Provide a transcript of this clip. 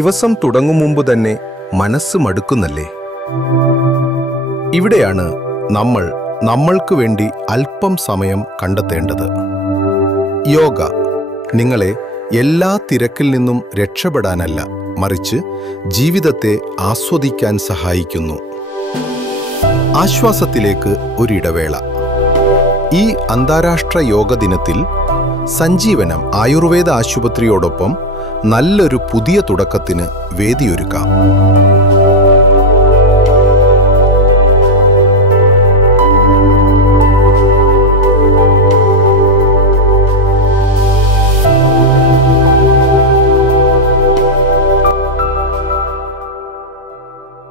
ദിവസം തുടങ്ങും മുമ്പ് തന്നെ മനസ്സ് മടുക്കുന്നല്ലേ? ഇവിടെയാണ് നമ്മൾ നമ്മൾക്ക് വേണ്ടി അല്പം സമയം കണ്ടെത്തേണ്ടത്. യോഗ നിങ്ങളെ എല്ലാ തിരക്കിൽ നിന്നും രക്ഷപ്പെടാനല്ല, മറിച്ച് ജീവിതത്തെ ആസ്വദിക്കാൻ സഹായിക്കുന്നു. ആശ്വാസത്തിലേക്ക് ഒരിടവേള. ഈ അന്താരാഷ്ട്ര യോഗ ദിനത്തിൽ സഞ്ജീവനം ആയുർവേദ ആശുപത്രിയോടൊപ്പം നല്ലൊരു പുതിയ തുടക്കത്തിന് വേദിയൊരുക്കാം.